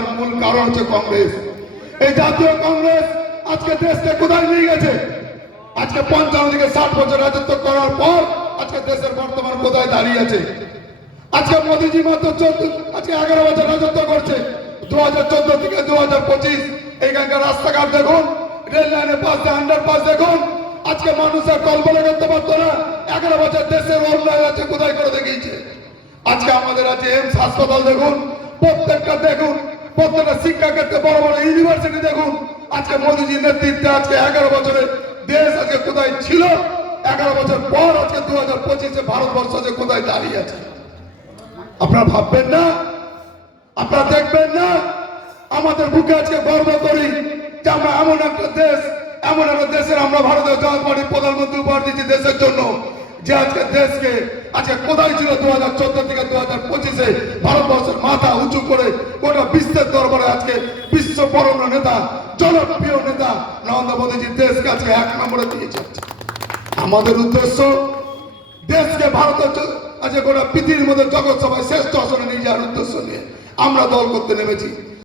তার মূল কারণ হচ্ছে কংগ্রেস। এই জাতীয় কংগ্রেস আজকে দেশকে কোথায় নিয়ে গেছে? আজকে 55 থেকে 60 বছর রাজত্ব করার পর আজকে দেশের বর্তমান কোথায় দাঁড়িয়ে আছে? আজকে মোদীজি মাত্র 11 বছর রাজত্ব করছে। 2014 থেকে 2025 এইখানকার রাস্তাঘাট দেখুন, রেল লাইনের পাশ দিয়ে আন্ডারপাস দেখুন। আজকে মানুষের কল্পনা করতে পারতো না 11 বছর দেশের উন্নয়ন আছে কোথায় করে দেখিয়েছে। আজকে আমাদের আছে এমস হাসপাতাল দেখুন, প্রত্যেকটা দেখুন, প্রত্যেকটা শিক্ষা ক্ষেত্রে বড় বড় ইউনিভার্সিটি দেখুন। আজকে মোদীজির নেতৃত্বে আজকে 11 বছরে দেশ আজকে কোথায় ছিল, 11 বছর পর আজকে 2025-এ ভারতবর্ষ যে কোথায় দাঁড়িয়ে আছে। আপনারা ভাববেন না, আপনারা দেখবেন না, আমাদের বুকে আজকে গর্ব করি যে আমরা এমন একটা দেশ, এমন একটা দেশের আমরা ভারতীয় জনতা পার্টির প্রধানমন্ত্রী উপহার দিচ্ছি দেশের জন্য, যে আজকে দেশকে আজকে কোথায় ছিল 2014 থেকে 2025-এ ভারতবর্ষের মাথা উঁচু করে গোটা বিশ্বের দরবারে আজকে বিশ্ব বরণ্য নেতা, জনপ্রিয় নেতা নরেন্দ্র মোদীজি দেশকে আজকে 1 নম্বরে দিয়েছে। আমাদের উদ্দেশ্য দেশকে ভারতের আজকে গোটা পৃথিবীর মধ্যে জগৎ সভায় শ্রেষ্ঠ আসনে নিয়ে যাওয়ার উদ্দেশ্য নিয়ে আমরা দল করতে নেমেছি।